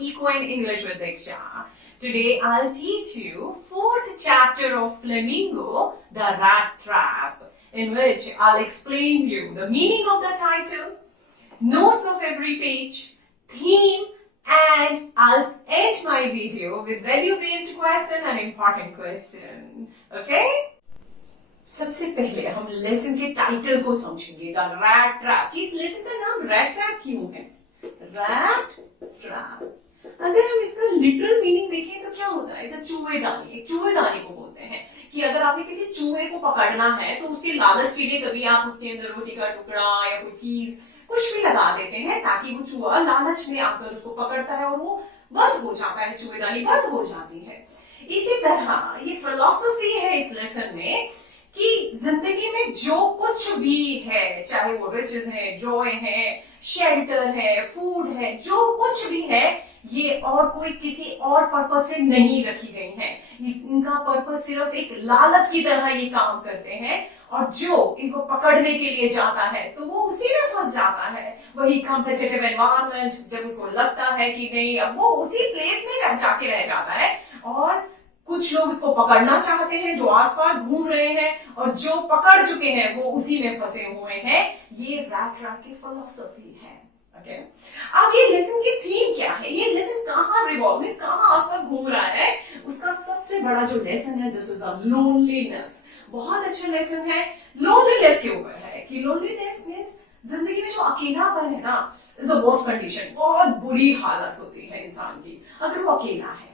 Eco and English with Diksha. Today I'll teach you fourth chapter of Flamingo, The Rat Trap, in which I'll explain you the meaning of the title, notes of every page, theme, and I'll end my video with value-based question and important question. Okay? सबसे पहले हम lesson के title को समझेंगे, the rat trap. इस lesson का नाम rat trap क्यों है? Rat trap. अगर हम इसका लिटरल मीनिंग देखें तो क्या होता है? इसे चूहेदानी, एक चूहेदानी को बोलते हैं कि अगर आपने किसी चूहे को पकड़ना है तो उसके लालच के लिए कभी आप उसके अंदर रोटी का टुकड़ा या कोई चीज कुछ भी लगा देते हैं ताकि वो चूहा लालच में आकर उसको पकड़ता है और वो बंद हो जाता है, चूहेदानी बंद हो जाती है। इसी तरह ये फिलॉसफी है इस लेसन में कि जिंदगी में जो कुछ भी है, चाहे वो रिचेस है, जॉय है, शेल्टर है, फूड है, जो कुछ भी है, ये और कोई किसी और पर्पस से नहीं रखी गई है। इनका पर्पस सिर्फ एक लालच की तरह ये काम करते हैं और जो इनको पकड़ने के लिए जाता है तो वो उसी में फंस जाता है। वही कॉम्पिटिटिव एनवायरनमेंट, जब उसको लगता है कि नहीं, अब वो उसी प्लेस में जाके रह जाता है और कुछ लोग इसको पकड़ना चाहते हैं जो आसपास घूम रहे हैं और जो पकड़ चुके हैं वो उसी में फंसे हुए हैं। ये रैट ट्रैप की फिलॉसफी है। ओके, अब ये लेसन की थीम क्या है? ये लेसन कहाँ रिवॉल्व, कहाँ आसपास घूम रहा है? उसका सबसे बड़ा जो लेसन है, दिस इज अ लोनलीनेस। बहुत अच्छा लेसन है। लोनलीनेस के ऊपर है कि लोनलीनेस मींस जिंदगी में जो अकेलापन है ना, इज अ वर्स्ट कंडीशन। बहुत बुरी हालत होती है इंसान की अगर वो अकेला है।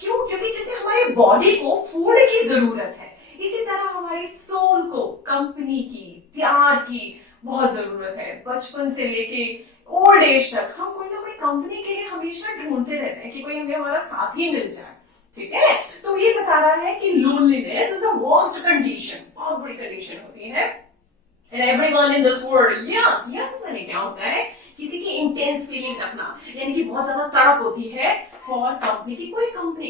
क्यों? क्योंकि जैसे हमारे बॉडी को फूड की जरूरत है, इसी तरह हमारी सोल को कंपनी की, प्यार की बहुत जरूरत है। बचपन से लेके ओल्ड एज तक हम कोई ना कोई कंपनी के लिए हमेशा ढूंढते रहते हैं कि कोई हमें हमारा साथी मिल जाए। ठीक है, तो ये बता रहा है कि loneliness is a worst condition, बहुत बुरी कंडीशन होती है। And everyone in this world, yes मैंने क्या होता है? किसी की इंटेंस फीलिंग रखना, यानी कि बहुत ज्यादा तड़प होती है फॉर कंपनी की,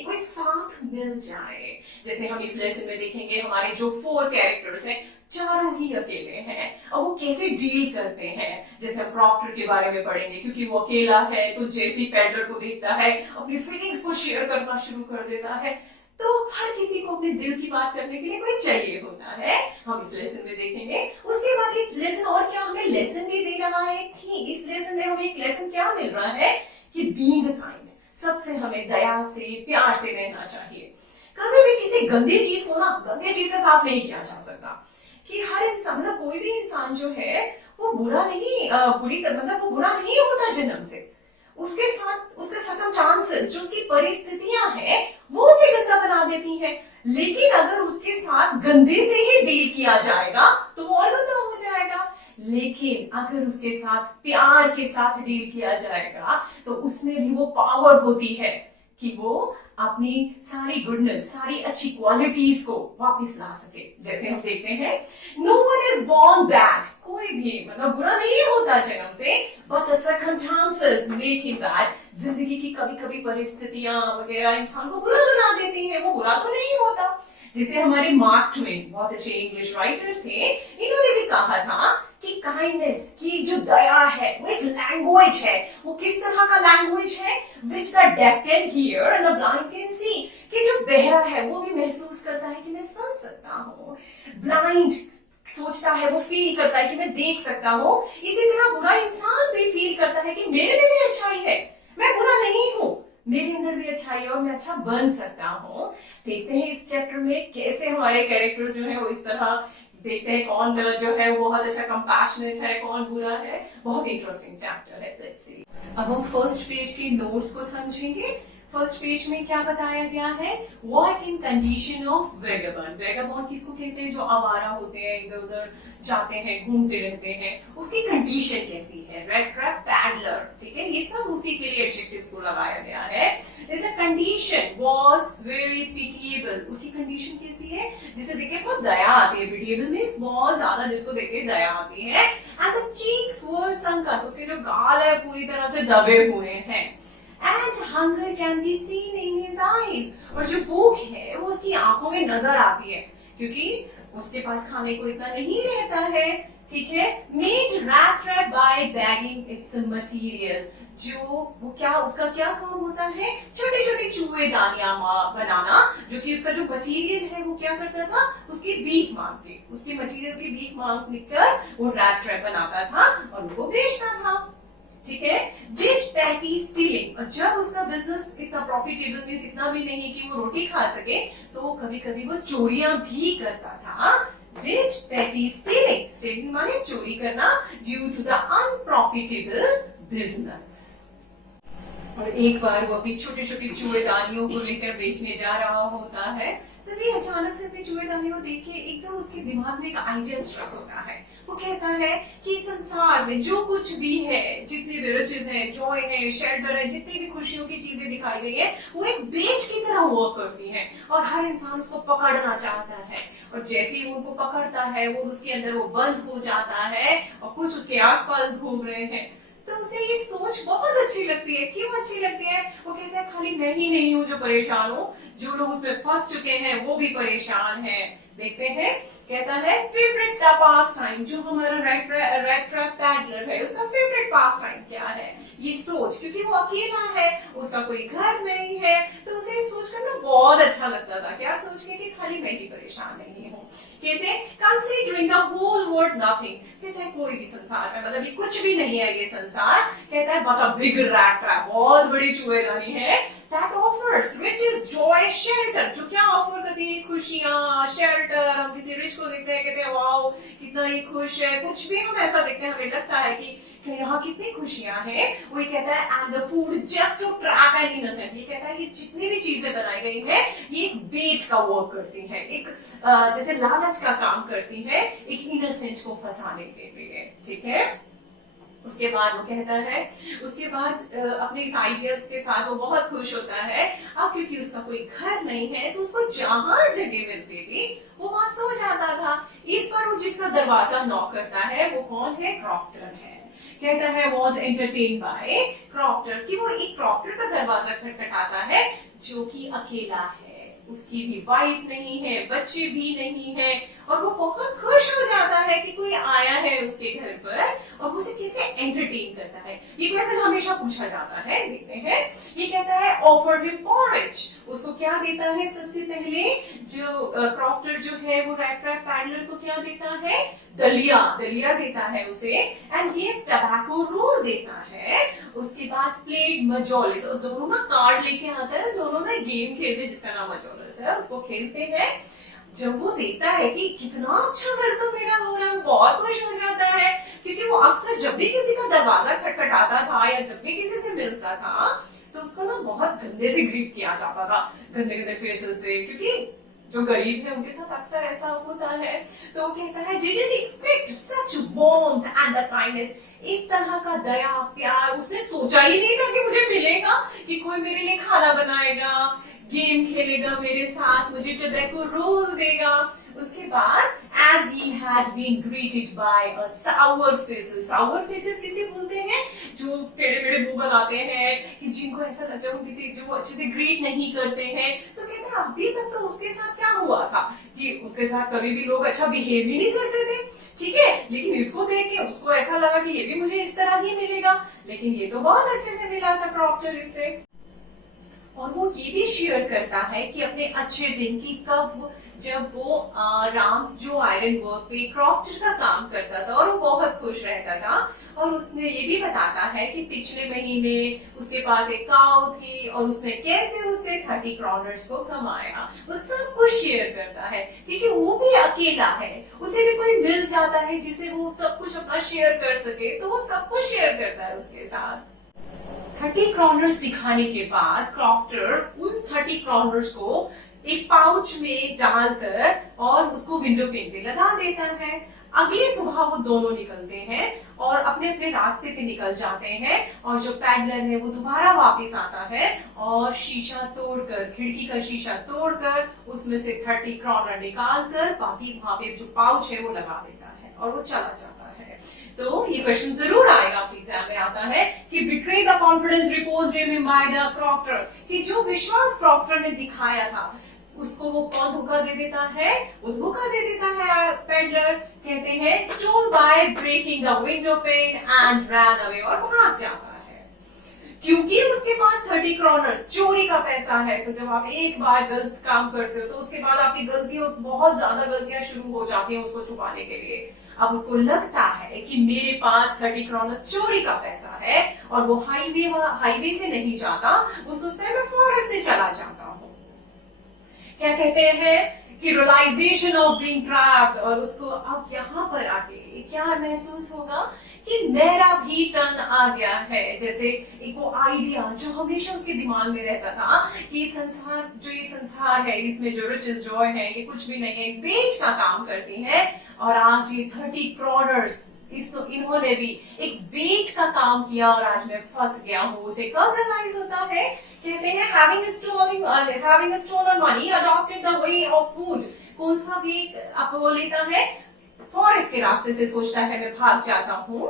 कोई साथ मिल जाए। जैसे हम इस लेसन में देखेंगे हमारे जो 4 कैरेक्टर्स हैं, चारों ही अकेले हैं और वो कैसे डील करते हैं। जैसे हम प्रॉक्टर के बारे में पढ़ेंगे, क्योंकि वो अकेला है तो जैसी पैडलर को देखता है अपनी फीलिंग्स को शेयर करना शुरू कर देता है। तो हर किसी को अपने दिल की बात करने के लिए कोई चाहिए होता है। हम इस लेसन में देखेंगे। उसके बाद एक लेसन और क्या हमें लेसन भी दे रहा है कि इस लेसन में हमें एक लेसन क्या मिल रहा है कि बीइंग काइंड, सबसे हमें दया से, प्यार से रहना चाहिए। कभी भी किसी गंदी चीज को ना गंदी चीज से साफ नहीं किया जा सकता। कि हर इंसान, मतलब कोई भी इंसान जो है वो बुरा नहीं, मतलब वो बुरा नहीं होता जन्म से। उसके सर्कमस्टांसेस, जो उसकी परिस्थितियां हैं, वो उसे गंदा बना देती हैं। लेकिन अगर उसके साथ गंदे से ही डील किया जाएगा तो वो और गंदा हो जाएगा। लेकिन अगर उसके साथ प्यार के साथ डील किया जाएगा तो उसमें भी वो पावर होती है कि वो अपनी सारी गुडनेस, सारी अच्छी क्वालिटीज को वापस ला सके। जैसे हम देखते हैं, no one is born bad, कोई भी मतलब बुरा नहीं होता जन्म से, but the circumstances make him bad. जिंदगी की कभी कभी परिस्थितियां वगैरह इंसान को बुरा बना देती हैं, वो बुरा तो नहीं होता। जैसे हमारे मार्क ट्वेन बहुत अच्छे इंग्लिश राइटर थे, इन्होंने भी कहा था कि काइंडनेस की जो दया है वो एक लैंग्वेज है। वो किस तरह का लैंग्वेज है? Which the deaf can hear and the blind can see. कि जो बहरा है वो भी महसूस करता है कि मैं सुन सकता हूँ। ब्लाइंड सोचता है, वो फील करता है कि मैं देख सकता हूँ। इसी तरह बुरा इंसान भी फील करता है कि मेरे में भी अच्छाई है, मैं बुरा नहीं हूँ, मेरे अंदर भी अच्छाई है और मैं अच्छा बन सकता हूँ। देखते हैं इस चैप्टर में कैसे हमारे कैरेक्टर्स जो है वो इस तरह देखते हैं, कौन जो है वो बहुत अच्छा कंपैशनेट है, कौन बुरा है। बहुत इंटरेस्टिंग चैप्टर है। Let's see. अब हम फर्स्ट पेज के नोट्स को समझेंगे। फर्स्ट पेज में क्या बताया गया है? Work in condition of vagabond. Vagabond किसको कहते हैं? जो आवारा होते हैं, इधर उधर जाते हैं, घूमते रहते हैं। उसकी कंडीशन कैसी है? रेड ट्रैप, पैडलर, ठीक है, ये सब उसी के लिए एडजेक्टिव्स को लगाया गया है। Is a condition was very pitiable. उसकी कंडीशन कैसी है? जिसे देखे तो दया आती है। पिटिएबल मींस बहुत ज्यादा, जिसको देखे दया आती है। And the cheeks were sunken, उसके जो गाल है पूरी तरह से दबे हुए हैं। And hunger can be seen in his eyes, और जो भूख है वो उसकी आंखों में नजर आती है क्योंकि उसके पास खाने को इतना नहीं रहता है। ठीक है, made rat trap by bagging its material, जो वो क्या उसका क्या काम होता है, छोटे छोटे चूहेदानियां बनाना, जो कि उसका जो मटेरियल है वो क्या करता था, उसकी बीक मांग के, उसके मटेरियल की बीक मांग कर वो रैट ट्रैप बनाता था और उनको बेचता था। ठीक है। डिड पैटी स्टीलिंग, और जब उसका बिजनेस इतना प्रॉफिटेबल मींस इतना भी नहीं कि वो रोटी खा सके, तो कभी कभी वो चोरियां भी करता था। Did Petty stealing? Stealing माने चोरी करना, due to the unprofitable business. और एक बार वो अपनी छोटी छोटी चूहेदानियों को लेकर बेचने जा रहा होता है, तभी अचानक से अपनी चूहेदानी को देख के एकदम उसके दिमाग में एक आइडिया स्ट्रक होता है। वो कहता है कि संसार में जो कुछ भी है, जितनी भी रिचेस हैं, जॉय है, शेल्टर है, जितनी भी खुशियों की चीजें दिखाई गई है, वो एक बेट की तरह हुआ करती हैं और हर इंसान उसको पकड़ना चाहता है। और जैसे ही वो उनको पकड़ता है, वो उसके अंदर वो बंद हो जाता है और कुछ उसके आसपास घूम रहे हैं। तो उसे ये सोच बहुत अच्छी लगती है। क्यों अच्छी लगती है? वो कहता है खाली मैं ही नहीं हूँ जो परेशान हूँ, जो लोग उसमें फंस चुके हैं वो भी परेशान हैं। देखते हैं, कहता है फेवरेट पास टाइम, जो हमारा रैट ट्रैप पैडलर है उसका फेवरेट पास टाइम क्या है, ये सोच, क्योंकि वो अकेला है, उसका कोई घर नहीं है, तो उसे ये सोच कर ना बहुत अच्छा लगता था। क्या सोच के कि खाली मैं ही परेशान नहीं हूँ। कैसे? Considering the whole world nothing, कहता है कोई भी संसार में, मतलब ये कुछ भी नहीं है ये संसार, कहता है but a big rat trap, बहुत बड़ी चूहेदानी है, that offers riches, joy, shelter, जो क्या ऑफर करती है, खुशियां, शेल्टर। हम किसी रिच को देखते हैं, कहते हैं वाओ कितना ये खुश है, कुछ भी हम ऐसा देखते हैं हमें लगता है कि यहाँ कितनी खुशियां हैं। वो कहता है and the food just to trap an innocent, ये कहता है ये जितनी भी चीजें बनाई गई है ये एक बेट का वर्क करती है, एक जैसे लालच का काम करती है, एक इनोसेंट को फंसाने के लिए। ठीक है। उसके बाद वो कहता है, उसके बाद अपने इस आइडियाज के साथ वो बहुत खुश होता है। अब क्योंकि उसका कोई घर नहीं है तो उसको जहां जगह मिलती थी वो वहां सो जाता था। इस पर वो जिसका दरवाजा नॉक करता है वो कौन है? क्रॉफ्टर है। कहता है वॉज एंटरटेन बाय क्रॉफ्टर, कि वो एक क्रॉफ्टर का दरवाजा खटखटाता है जो कि अकेला है, उसकी भी वाइफ नहीं है, बच्चे भी नहीं है, और वो बहुत खुश हो जाता है कि कोई आया है उसके घर पर और उसे कैसे एंटरटेन करता है। ये क्वेश्चन हमेशा पूछा जाता है। देखते हैं, ये कहता है ऑफर हिम पॉरेज, उसको क्या देता है? सबसे पहले जो क्रॉफ्टर जो है वो रैट ट्रैप पैडलर को क्या देता है? दलिया, दलिया देता है उसे, एंड गिव टबैको रोल देता है। उसके बाद प्लेड मजोलिस, और दोनों ना कार्ड लेके आता है, दोनों ना गेम खेलते हैं जिसका नाम मजोलिस है, उसको खेलते हैं। जब वो देखता है कि कितना अच्छा वेलकम मेरा हो रहा है, वो बहुत खुश हो जाता है, क्योंकि वो अक्सर जब भी किसी का दरवाजा खटखटाता था या जब भी किसी से मिलता था तो उसको ना बहुत गंदे से ग्रीट किया जाता था, गंदे गंदे फेसेस से, क्योंकि जो गरीब है उनके साथ अक्सर ऐसा होता है। तो वो कहता है didn't expect such warmth and the kindness, इस तरह का दया प्यार उसने सोचा ही नहीं था कि मुझे मिलेगा, कि कोई मेरे लिए खाना बनाएगा, गेम खेलेगा मेरे साथ, मुझे टोबैको रोल देगा। उसके बाद as he had been greeted by a sour faces, sour faces किसे बोलते हैं? जो टेढ़े टेढ़े मुंह बनाते हैं, कि जिनको ऐसा लगता है किसी जो अच्छे से ग्रीट नहीं करते हैं। तो कहते हैं अभी तक तो उसके साथ क्या हुआ था कि उसके साथ कभी भी लोग अच्छा बिहेव भी नहीं करते थे, ठीक है, लेकिन इसको देख के उसको ऐसा लगा कि ये भी मुझे इस तरह ही मिलेगा, लेकिन ये तो बहुत अच्छे से मिला था क्रॉफ्टर इससे। और वो ये भी शेयर करता है कि अपने अच्छे दिन की कब जब वो राम्स जो आयरन वर्क पे क्रॉफ्टर का काम करता था और वो बहुत खुश रहता था। और उसने ये भी बताता है कि पिछले महीने उसके पास एक काऊ थी और उसने कैसे उसे 30 क्रॉनर्स को कमाया। वो सब कुछ शेयर करता है क्योंकि वो भी अकेला है, उसे भी कोई मिल जाता है जिसे वो सब कुछ अपना शेयर कर सके, तो वो सब कुछ शेयर करता है उसके साथ। 30 क्रॉनर्स दिखाने के बाद क्रॉफ्टर उन 30 क्रॉनर्स को एक पाउच में डालकर और उसको विंडो पेन पे लगा देता है। अगली सुबह वो दोनों निकलते हैं और अपने अपने रास्ते पे निकल जाते हैं, और जो पैडलर है वो दोबारा वापस आता है और शीशा तोड़कर, खिड़की का शीशा तोड़कर उसमें से 30 क्रॉनर निकालकर बाकी वहां पे जो पाउच है वो लगा देता है और वो चला जाता है। तो ये क्वेश्चन जरूर आएगा आपके एग्जाम में, आता है कि betray the confidence reposed in him by the crofter, कि जो विश्वास क्रॉफ्टर ने दिखाया था उसको वो कौन धोखा दे देता है? वो धोखा दे देता है पेडलर। कहते हैं stole by breaking the window pane and ran away, और भाग जाता है। क्योंकि उसके पास 30 क्रोनर्स चोरी का पैसा है। तो जब आप एक बार गलत काम करते हो तो उसके बाद आपकी गलतियों, बहुत ज्यादा गलतियां शुरू हो जाती हैं उसको छुपाने के लिए। अब उसको लगता है कि मेरे पास 30 क्रोनर्स चोरी का पैसा है और वो हाईवे से नहीं जाता, वो सोचता है मैं फॉरेस्ट से चला जाता हूँ। क्या कहते हैं कि रियलाइजेशन ऑफ बीइंग ट्रैप्ड। और उसको अब यहाँ पर आके क्या महसूस होगा कि मेरा भी टर्न आ गया है। जैसे एक वो आइडिया जो हमेशा उसके दिमाग में रहता था कि संसार, जो ये संसार है, इसमें जो रिचेस जॉय है, ये कुछ भी नहीं है, बेच का काम करती है। और आज ये 30 क्रोनर्स, इन्होंने भी एक वेट का काम किया और आज मैं फंस गया हूँ। उसे कब रियलाइज होता है? कहते हैं having stolen money adopted the way of food। कौन सा वे वो लेता है? फॉरेस्ट के रास्ते से सोचता है मैं भाग जाता हूँ।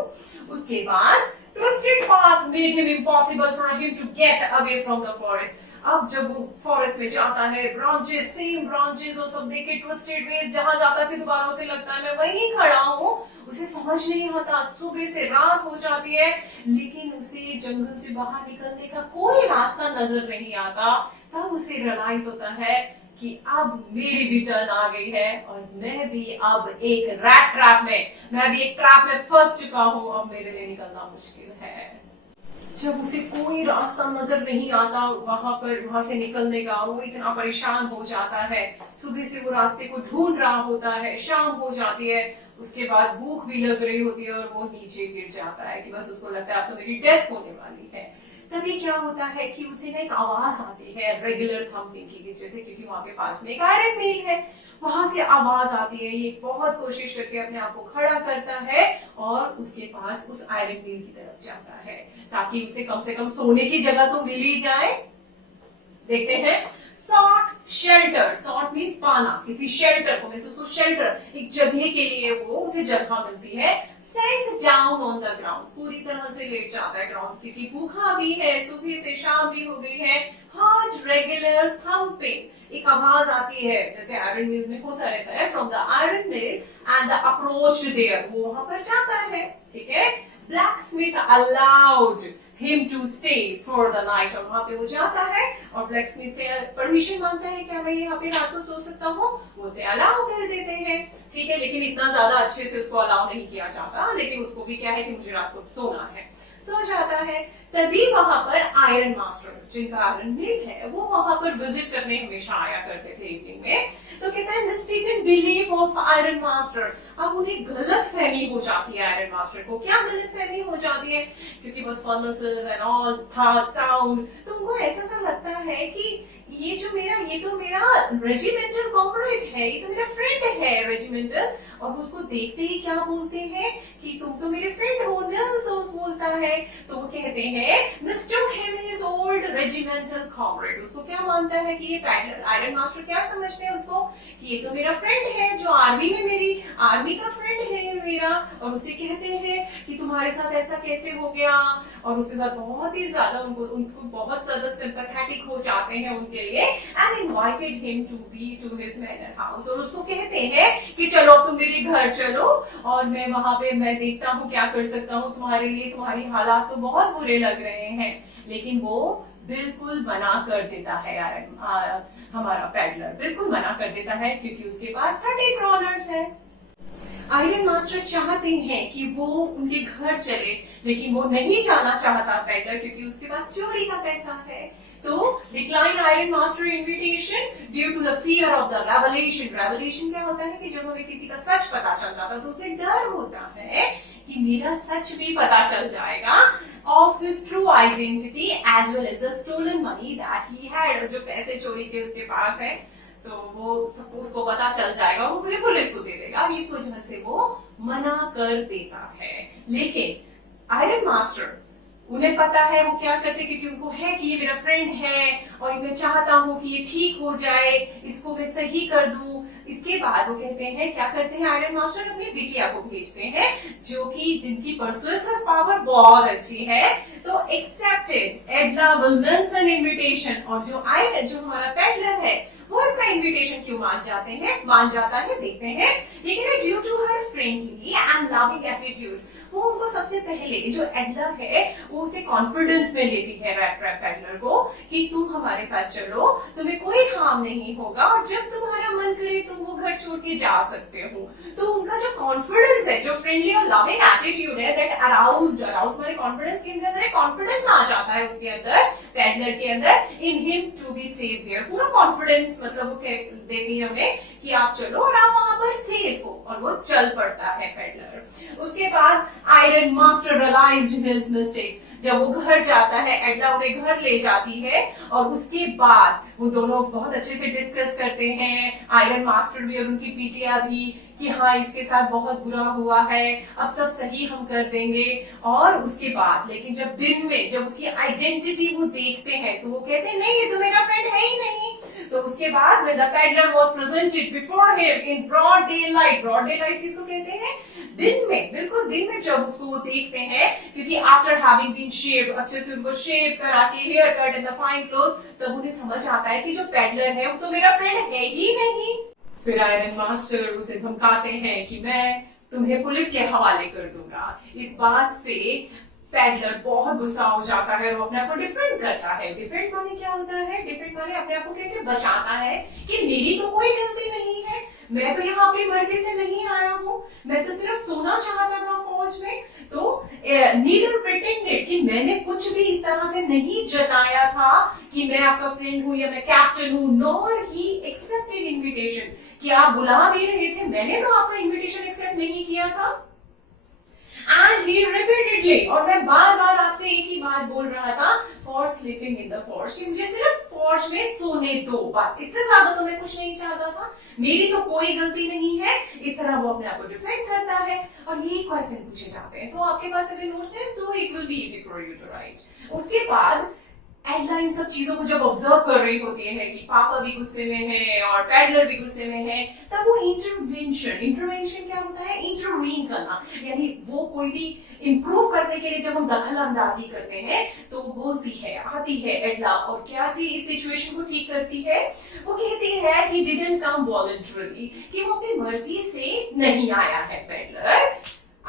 उसके बाद twisted path made him impossible for him to get away from the forest। अब जब वो फॉरेस्ट में जाता है, ब्रांचेस, सेम ब्रांचेस और सब देखे, ट्विस्टेड वेज, जहां जाता है फिर दोबारा उसे लगता है मैं वहीं खड़ा हूँ। उसे समझ नहीं आता, सुबह से रात हो जाती है लेकिन उसे जंगल से बाहर निकलने का कोई रास्ता नजर नहीं आता। तब उसे रियलाइज होता है कि अब मेरी भी टर्न आ गई है और मैं भी अब एक रैट ट्रैप में, मैं भी एक ट्रैप में फंस चुका हूँ। अब मेरे लिए निकलना मुश्किल है। जब उसे कोई रास्ता नजर नहीं आता वहां से निकलने का, वो इतना परेशान हो जाता है। सुबह से वो रास्ते को ढूंढ रहा होता है, शाम हो जाती है, उसके बाद भूख भी लग रही होती है और वो नीचे गिर जाता है कि बस उसको लगता है अब तो मेरी डेथ होने वाली है। तभी क्या होता है कि उसे ना एक आवाज आती है रेगुलर थम्पिंग की, जैसे क्योंकि वहां पे पास में एक आयरन मिल है, वहां से आवाज आती है। ये बहुत कोशिश करके अपने आप को खड़ा करता है और उसके पास उस आयरन मिल की तरफ जाता है ताकि उसे कम से कम सोने की जगह तो मिल ही जाए। देखते हैं सॉट शेल्टर। सॉट मीन्स पाना, किसी शेल्टर को, मीन्स उसको शेल्टर, एक जगह के लिए वो उसे जगह मिलती है। Sent down on the ground, पूरी तरह से लेट जाता है ग्राउंड, क्योंकि भूखा भी है, सुबह से शाम भी हो गई है। हार्ट रेगुलर थम्पिंग, एक आवाज आती है जैसे आयरन मिल में होता रहता है, from the iron mill and the approach there, वो वहां पर जाता है। ठीक है, blacksmith allowed him to stay for the night, और वहां पे वो जाता है और ब्लैकस्मिथ से परमिशन मांगता है क्या मैं यहाँ पे रात को सो सकता हूँ, वो उसे अलाउ कर देते हैं। ठीक है, लेकिन इतना ज्यादा अच्छे से उसको अलाउ नहीं किया जाता, लेकिन उसको भी क्या है कि मुझे रात को सोना है, सो जाता है। तभी वहां पर आयरन मास्टर, जिनका आयरन मिल है, वो वहां पर विजिट करने हमेशा आया करते थे इवनिंग में। तो कहता है mistaken belief of iron master. अब उन्हें गलत फहमी हो जाती है आयरन मास्टर को। क्या गलत फहमी हो जाती है? क्योंकि बहुत फर्नेसेस एंड ऑल था साउंड, तो उनको ऐसा सा लगता है कि ये तो मेरा रेजिमेंटल कॉमरेड है, ये तो मेरा फ्रेंड है रेजिमेंटल। और उसको देखते ही क्या बोलते हैं कि तुम तो मेरे फ्रेंड हो, नल्स बोलता है। तो वो कहते हैं mistook him his old regimental comrade. उसको क्या मानता है कि ये आयरन मास्टर क्या समझते हैं उसको कि ये तो मेरा फ्रेंड है, जो आर्मी में मेरी आर्मी का फ्रेंड है मेरा। और उसे कहते हैं कि तुम्हारे साथ ऐसा कैसे हो गया, और उसके साथ बहुत ही ज्यादा उनको बहुत ज्यादा सिंपैथेटिक हो जाते हैं उनके लिए, and invited him to be to his manor house. और उसको कहते हैं कि चलो तुम मेरे घर चलो और मैं वहां पे मैं देखता हूँ क्या कर सकता हूँ तुम्हारे लिए, तुम्हारी हालात तो बहुत बुरे लग रहे हैं। लेकिन वो बिल्कुल मना कर देता है, हमारा पैडलर बिल्कुल मना कर देता है क्योंकि उसके पास 30 क्रोनर्स है। आयरन मास्टर चाहते हैं कि वो उनके घर चले, लेकिन वो नहीं जाना चाहता पैडलर क्योंकि उसके पास चोरी का पैसा है। तो decline iron master invitation due to the fear of the revelation. Revelation क्या होता है कि जब हमें किसी का सच पता चल जाता है तो उसे डर होता है कि मेरा सच भी पता चल जाएगा of his true identity as well as the stolen money that he had। जो पैसे चोरी के उसके पास है तो वो उसको पता चल जाएगा, वो मुझे पुलिस को दे देगा, इस वजह से वो मना कर देता है। लेकिन आयरन मास्टर, उन्हें पता है वो क्या करते, क्योंकि उनको है कि ये मेरा फ्रेंड है और मैं चाहता हूँ कि ये ठीक हो जाए, इसको मैं सही कर दूं। इसके बाद वो कहते हैं, क्या करते हैं आयरन मास्टर, अपनी बिटिया को भेजते हैं जो कि जिनकी परसुएसिव पावर बहुत अच्छी है। तो एक्सेप्टेड एडला विल्मनसन इनविटेशन, और जो हमारा पैडलर है वो इसका इन्विटेशन क्यों मान जाता है देखते हैं। लेकिन due to her friendly and loving attitude, वो उनको सबसे पहले जो एडला है वो उसे कॉन्फिडेंस में लेती है रैट ट्रैप पैडलर को कि तुम हमारे साथ चलो, तुम्हें कोई हार्म नहीं होगा और जब तुम्हारा मन करे तुम वो घर छोड़ के जा सकते हो। तो उनका जो कॉन्फिडेंस है, जो फ्रेंडली और लविंग एटीट्यूड है, दैट अराउज्ड हमारे कॉन्फिडेंस के अंदर कॉन्फिडेंस आ जाता है उसके अंदर, पैडलर के अंदर, in him to be safe there. पूरा कॉन्फिडेंस मतलब वो देती है हमें कि आप चलो और आप वहां पर सेफ हो, और वो चल पड़ता है पैडलर। उसके बाद iron master realised his mistake. जब वो घर जाता है, एडला उन्हें घर ले जाती है और उसके बाद वो दोनों बहुत अच्छे से डिस्कस करते हैं, आयरन मास्टर भी और उनकी पीटिया भी, कि हाँ इसके साथ बहुत बुरा हुआ है, अब सब सही हम कर देंगे। और उसके बाद लेकिन जब दिन में जब उसकी आइडेंटिटी वो देखते हैं तो वो कहते हैं नहीं ये तो मेरा फ्रेंड है ही नहीं। तो उसके बाद when the peddler was presented before him in broad daylight, broad daylight किसको कहते हैं? दिन में, बिल्कुल दिन में जब उसको वो देखते हैं, क्योंकि आफ्टर हैविंग बीन शेव्ड, अच्छे से उनको शेव करा के, hair cut in the fine cloth, तब उन्हें समझ आता है कि जो पैडलर है वो तो मेरा फ्रेंड है ही नहीं। फिर आयरन मास्टर उसे धमकाते हैं कि मैं तुम्हें पुलिस के हवाले कर दूंगा। इस बात से पैडलर बहुत गुस्सा हो जाता है, वो अपने आप को डिफेंड करता है। डिफेंड माने क्या होता है? डिफेंड माने अपने आप को कैसे बचाता है कि मेरी तो कोई गलती नहीं है, मैं तो यहाँ अपनी मर्जी से नहीं आया हूँ, मैं तो सिर्फ सोना चाहता था फौज में। तो नीदर प्रिटेंडेड कि मैंने कुछ भी इस तरह से नहीं जताया था कि मैं आपका फ्रेंड हूँ या मैं कैप्टन हूँ, नॉर ही एक्सेप्टेड इन्विटेशन, कि आप बुला भी रहे थे, मैंने तो आपका इन्विटेशन एक्सेप्ट नहीं किया था। And he repeatedly, और मैं बार बार आपसे एक ही बात बोल रहा था, for sleeping in the forge, कि मुझे सिर्फ फौज में सोने दो, बात इससे ज्यादा तो मैं कुछ नहीं चाहता था, मेरी तो कोई गलती नहीं है। इस तरह वो अपने आप को डिफेंड करता है और ये क्वेश्चन पूछे जाते हैं। तो आपके पास अगर नोट्स है तो it will be easy for you to write. उसके बाद एडला इन सब चीजों को जब ऑब्जर्व कर रही होती है कि पापा भी गुस्से में है और पैडलर भी गुस्से में है, तब वो इंटरवेंशन क्या होता है? इंटरवीन करना, यानी वो कोई भी इंप्रूव करने के लिए जब हम दखल अंदाजी करते हैं तो वो बोलती है, आती है एडला और क्या सी इस सिचुएशन को ठीक करती है। वो कहती है he didn't come voluntarily, कि वो अपनी मर्जी से नहीं आया है पैडलर।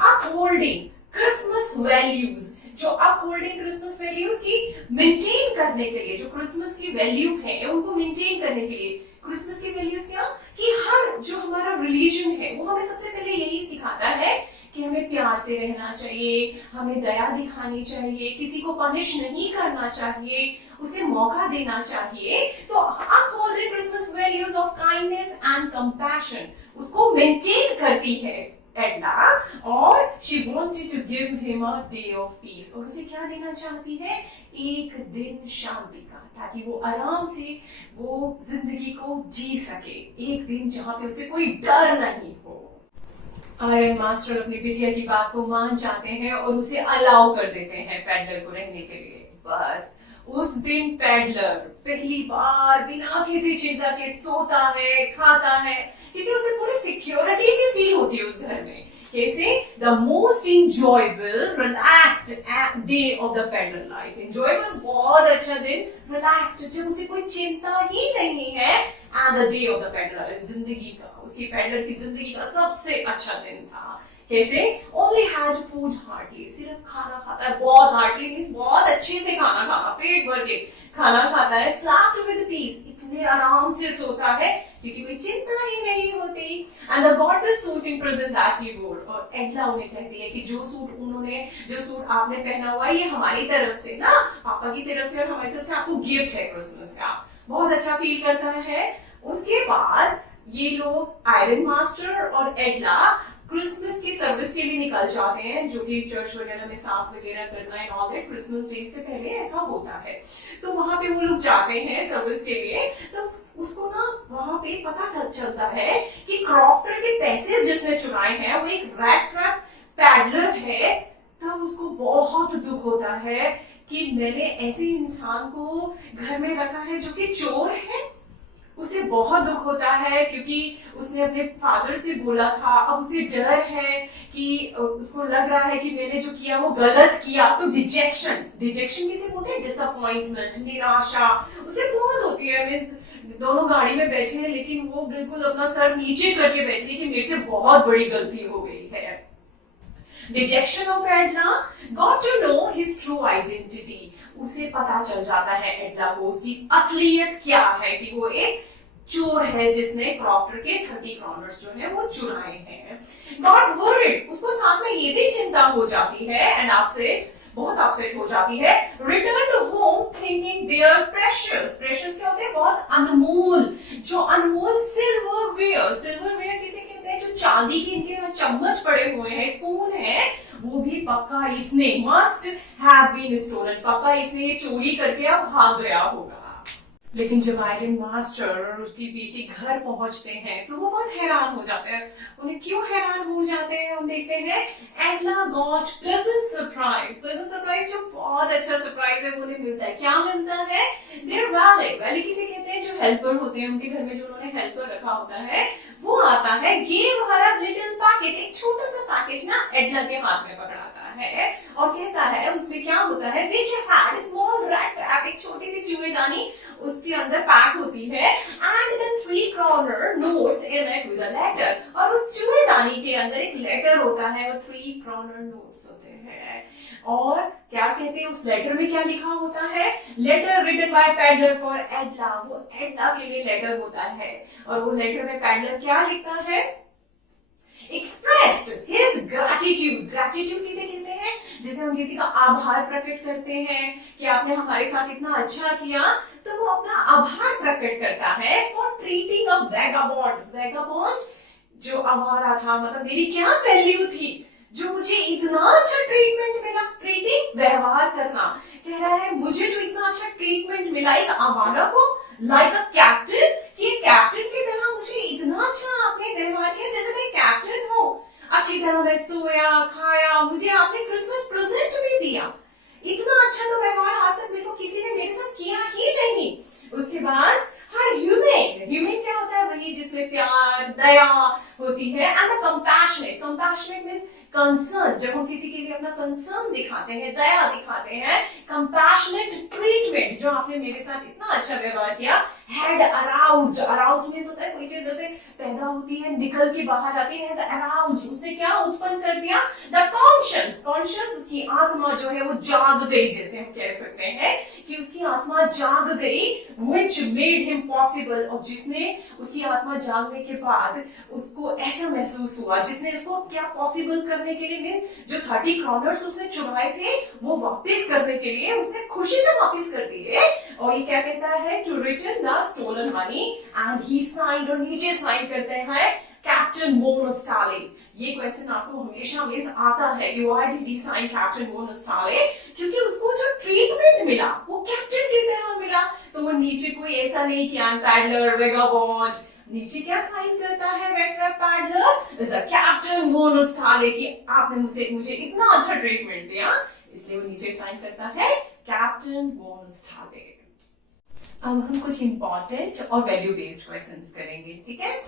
अपहोल्डिंग क्रिसमस वैल्यूज, जो अपहोल्डिंग क्रिसमस वैल्यूज की मेंटेन करने के लिए, जो क्रिसमस की वैल्यू है उनको मेंटेन करने के लिए, क्रिसमस की वैल्यूज क्या? कि हर जो हमारा रिलीजन है वो हमें सबसे पहले यही सिखाता है कि हमें प्यार से रहना चाहिए, हमें दया दिखानी चाहिए, किसी को पनिश नहीं करना चाहिए, उसे मौका देना चाहिए। तो upholding Christmas values of kindness and compassion उसको मेंटेन करती है एडला, और she wanted to give him a day of peace, और उसे क्या देना चाहती है? एक दिन शांति का, ताकि वो आराम से वो जिंदगी को जी सके, एक दिन जहां पे उसे कोई डर नहीं हो। आयरन मास्टर अपनी बिटिया की बात को मान जाते हैं और उसे अलाउ कर देते हैं पैडलर को रहने के लिए। बस उस दिन पैडलर पहली बार बिना किसी चिंता के सोता है, खाता है, क्योंकि उसे पूरी सिक्योरिटी से फील होती है उस घर में। कैसे? The most enjoyable relaxed day of the peddler life. Enjoyable बहुत अच्छा दिन, रिलैक्स्ड जब उसे कोई चिंता ही नहीं है, and the day of the peddler, जिंदगी का, उसकी पैडलर की जिंदगी का सबसे अच्छा दिन था। कैसे? ओनली हैड फूड हार्डली, सिर्फ खाना खाता है, बहुत हार्डली मींस बहुत अच्छे से खाना खाता, पेट भर के खाना खाता है, स्लैप्ड विद पीस, इतने आराम से सोता है क्योंकि कोई चिंता ही नहीं होती। And the got the suit in present that he वोर, और एडला उन्हें कहती है कि जो सूट आपने पहना हुआ है ये हमारी तरफ से ना, पापा की तरफ से और हमारी तरफ से आपको गिफ्ट है क्रिसमस का। बहुत अच्छा फील करता है। उसके बाद ये लोग आयरन मास्टर और एडला क्रिसमस की सर्विस के लिए निकल जाते हैं, जो कि चर्च वगैरह में साफ वगैरह करना and all that, Christmas day से पहले ऐसा होता है। तो वहां पे वो लोग जाते हैं सर्विस के लिए। तो उसको ना वहां पे पता चलता है कि क्रॉफ्टर के पैसे जिसने चुराए हैं वो एक रैट ट्रैप पैडलर है। तब उसको बहुत दुख होता है कि मैंने ऐसे इंसान को घर में रखा है जो कि चोर है। उसे बहुत दुख होता है क्योंकि उसने अपने फादर से बोला था, अब उसे डर है कि उसको लग रहा है कि मैंने जो किया वो गलत किया। तो डिजेक्शन किसे बोलते हैं? डिसअपॉइंटमेंट, निराशा उसे बहुत होती है। दोनों गाड़ी में बैठे हैं, लेकिन वो बिल्कुल अपना सर नीचे करके बैठी है कि मेरे से बहुत बड़ी गलती हो गई है। Dejection of Edla got to know his true identity. उसे पता चल जाता है एडला को उसकी असलियत क्या है, कि वो एक चोर है जिसने क्रॉफ्टर के 30 क्रॉनर्स जो है वो चुराए हैं। Got worried, उसको साथ में ये भी चिंता हो जाती है एंड अपसेट, बहुत अपसेट हो जाती है। Returned home thinking they are precious. Precious क्या होते हैं? बहुत अनमोल, जो अनमोल सिल्वरवेयर, सिल्वरवेयर किसे कहते हैं? जो चांदी के इनके चम्मच पड़े हुए हैं, स्पून है, वो भी पक्का इसने मस्ट हैव बीन स्टोलन, पक्का इसने ये चोरी करके अब भाग गया होगा। लेकिन जब आयरन मास्टर और उसकी बेटी घर पहुंचते हैं तो वो बहुत हैरान हो जाते हैं। उन्हें क्यों हैरान हो जाते हैं? हम देखते हैं Edla got pleasant surprise. Pleasant surprise जो बहुत अच्छा सरप्राइज है वो उन्हें मिलता है। क्या मिलता है? देयर वैले, वैले किसे कहते हैं? जो हेल्पर होते हैं, उनके घर में जो उन्होंने हेल्पर रखा होता है वो आता है, give her a little package, एक छोटा सा पैकेज ना एडला के हाथ में पकड़ाता है और कहता है उसमें क्या होता है, which had small rat trap, एक छोटी सी चूहेदानी उसके अंदर पैक होती है, and the 3 corner notes in it with a letter, और उस चूहेदानी के अंदर एक लेटर होता है और 3 corner notes होते हैं। और क्या कहते हैं उस लेटर में? क्या लिखा होता है? Letter written by peddler for Edla, वो एडला के लिए लेटर होता है। और वो लेटर में पैडलर क्या लिखता है? Expressed his gratitude. Gratitude किसे कहते हैं? जैसे हम किसी का आभार प्रकट करते हैं कि आपने हमारे साथ इतना अच्छा किया, तो वो अपना आभार प्रकट करता है for treating a vagabond. Vagabond जो आवारा था, मतलब मेरी क्या वैल्यू थी जो मुझे इतना अच्छा ट्रीटमेंट मिला। ट्रीटिंग, व्यवहार करना, कह रहा है मुझे जो इतना अच्छा ट्रीटमेंट मिला एक आवारा को, लाइक अ कैप्टन, कि कैप्टन की तरह मुझे इतना अच्छा आपने व्यवहार किया जैसे मैं कैप्टन हूँ। अच्छी तरह मैं सोया खाया, मुझे आपने क्रिसमस प्रेजेंट भी दिया, इतना अच्छा तो व्यवहार आज तक मेरे को किसी ने मेरे साथ किया ही नहीं। उसके बाद हर ह्यूमन क्या होता है? वही जिसमें प्यार, दया होती है। And the compassionate, compassionate means concern, जब हम किसी के लिए अपना कंसर्न दिखाते हैं, दया दिखाते हैं। कंपैशनेट ट्रीटमेंट, जो आपने मेरे साथ इतना अच्छा व्यवहार किया। हैड अराउज्ड, अराउज्ड मींस होता है कोई चीज जैसे पैदा होती है, निकल के बाहर आती है, अराउज्ड, उसने क्या उत्पन्न कर दिया? द कॉन्शियस, कॉन्शियस उसकी आत्मा जो है वो जाग गई, जैसे हम कह सकते हैं कि उसकी आत्मा जाग गई, which made him possible, और जिसने उसकी आत्मा जागने के बाद उसको ऐसा महसूस हुआ, जिसने उसको क्या पॉसिबल करने के लिए, मींस जो 30 क्रॉनर्स उसने चुराए थे वो वापस करने के लिए उसने खुशी से वापस कर दिए। और ये क्या कहता है? To return the stolen money, and he signed, और नीचे साइन करते हैं कैप्टन मोनोस्टाले। ये क्वेश्चन आपको हमेशा मिस आता है कि why did he sign captain von Stahle? क्योंकि उसको जो ट्रीटमेंट मिला वो कैप्टन की तरह मिला, तो वो नीचे कोई ऐसा नहीं कि आई एम पैडलर, वेगाबॉन्ड, नीचे क्या साइन करता है rattrap peddler? Is a captain von Stahle, कि आपने मुझे इतना अच्छा ट्रीटमेंट दिया, इसलिए वो नीचे साइन करता है कैप्टन मोनोस्टाले। अब हम कुछ इंपॉर्टेंट और वैल्यू बेस्ड क्वेश्चंस करेंगे, ठीक है?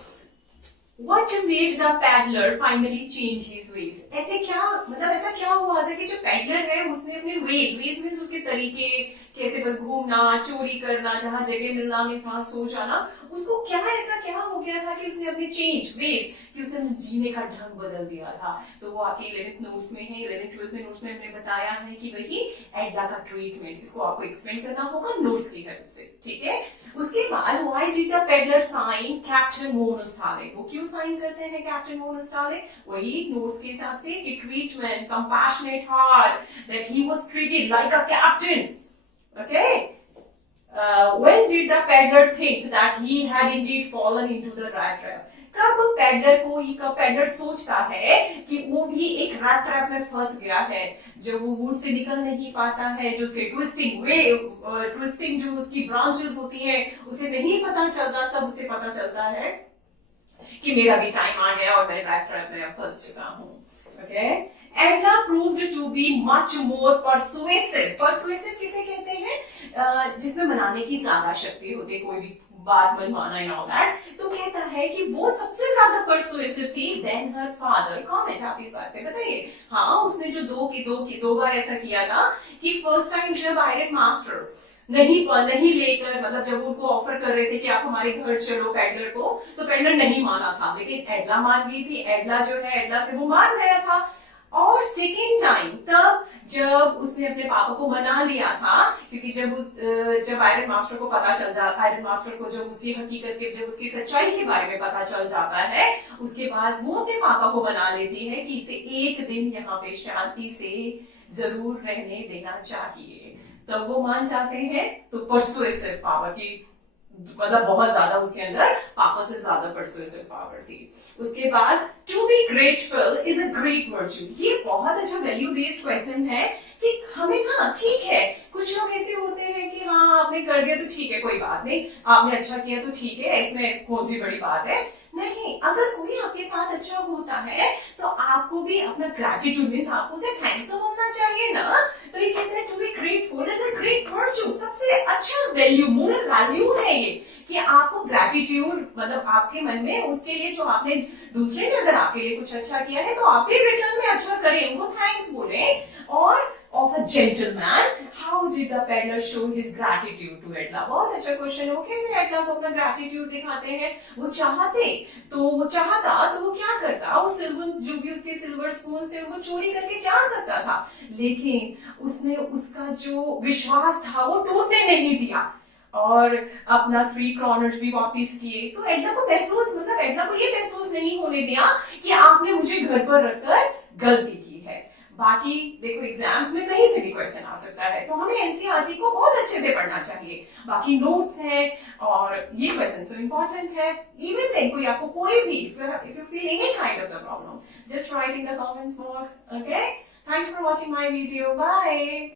What made the peddler finally change his ways? ऐसे क्या, मतलब ऐसा क्या हुआ था कि जो पेडलर है उसने अपने ways मीन्स उसके तरीके, कैसे बस घूमना, चोरी करना, जहां जगह मिलना मीन्स वहां सो जाना, उसको क्या ऐसा क्या हो गया था कि उसने अपने चेंज वेज, कि उसने जीने का ढंग बदल दिया था। तो वो आपके 11th नोट्स में है, 11th 12th में नोट्स में हमने बताया है कि वही एडला का ट्रीटमेंट, इसको आपको एक्सप्लेन करना होगा नोट्स की हेल्प से, ठीक है? उसके बाद why did the peddler sign captain von Stahle? वो क्यों साइन करते हैं कैप्टन मोनोस्टाले? वही नोट्स के हिसाब से कि treatment, compassionate heart, that he was treated like a captain. Okay? When did the peddler think that he had indeed fallen into the rat trap? कब पेडलर सोचता है कि वो भी एक रैट ट्रैप में फंस गया है, जब वो वुड से निकल नहीं पाता है, जो उसके ट्विस्टिंग जो उसकी ब्रांचेस होती हैं उसे नहीं पता चलता, तब उसे पता चलता है कि मेरा भी टाइम आ गया और मैं रैट ट्रैप में फंस चुका हूँ। Okay? Edla proved to be much more persuasive. Persuasive किसे कहते हैं? जिसमें मनाने की ज्यादा शक्ति होती है, कोई भी बात मनवाना एंड ऑल दैट। तो कहता है कि वो सबसे ज्यादा परसुएसिव थी देन हर फादर। कमेंट आप इस बात पे बताइए। हाँ, उसने जो दो बार ऐसा किया था कि फर्स्ट टाइम जब आयरन मास्टर नहीं लेकर, मतलब जब उनको ऑफर कर रहे थे कि आप हमारे घर चलो पेडलर को, तो पेडलर नहीं माना था, लेकिन एडला मान गई थी। एडला से वो मान गया था। और सेकेंड टाइम तब जब उसने अपने पापा को मना लिया था, क्योंकि जब आयरन मास्टर को पता चल जाता, आयरन मास्टर को जब उसकी हकीकत के, जब उसकी सच्चाई के बारे में पता चल जाता है, उसके बाद वो अपने पापा को मना लेती है कि इसे एक दिन यहाँ पे शांति से जरूर रहने देना चाहिए। तब वो मान जाते हैं। तो परसुएसिव पावर की, मतलब बहुत ज्यादा उसके अंदर पापा से ज्यादा परसुएसिव पावर थी। उसके बाद to be grateful is a great virtue. ये बहुत अच्छा वैल्यू बेस्ड क्वेश्चन है कि हमें ना, ठीक है, कुछ लोग ऐसे होते हैं कि हाँ आपने कर दिया तो ठीक है, कोई बात नहीं, आपने अच्छा किया तो ठीक है, इसमें कौन सी बड़ी बात है। नहीं, अगर कोई आपके साथ अच्छा होता है तो आपको भी अपना ग्रेटिट्यूड मींस आपको उसे थैंक्स तो बोलना चाहिए ना। तो ये कहते हैं to be grateful is a great virtue. सबसे अच्छा वैल्यू, मोरल वैल्यू है ये कि आपको ग्रेटिट्यूड, मतलब आपके मन में उसके लिए जो आपने, दूसरे ने अगर आपके लिए कुछ अच्छा किया है तो आप भी रिटर्न में अच्छा करें, उनको थैंक्स बोले। और of a gentleman, how did the peddler show his gratitude to Edla? बहुत अच्छा क्वेश्चन है। वो कैसे एडला को अपना ग्रेटिट्यूड दिखाते हैं? वो चाहता तो वो क्या करता, वो सिल्वर, जो भी उसके सिल्वर स्पून थे उनको चोरी करके जा सकता था, लेकिन उसने उसका जो विश्वास था वो टूटने नहीं दिया और अपना 3 कॉर्नर्स भी वापिस किए। तो एडला को महसूस, मतलब एडला को ये महसूस नहीं होने दिया कि आपने मुझे घर पर रखकर गलती की है। बाकी देखो एग्जाम्स में कहीं से भी क्वेश्चन आ सकता है, तो हमें एनसीईआरटी को बहुत अच्छे से पढ़ना चाहिए। बाकी नोट्स हैं और ये क्वेश्चन तो इंपॉर्टेंट है। इवन देन कोई आपको कोई भी, if you feel any kind of the problem, just write in the comments box. Okay, thanks for watching my video, bye.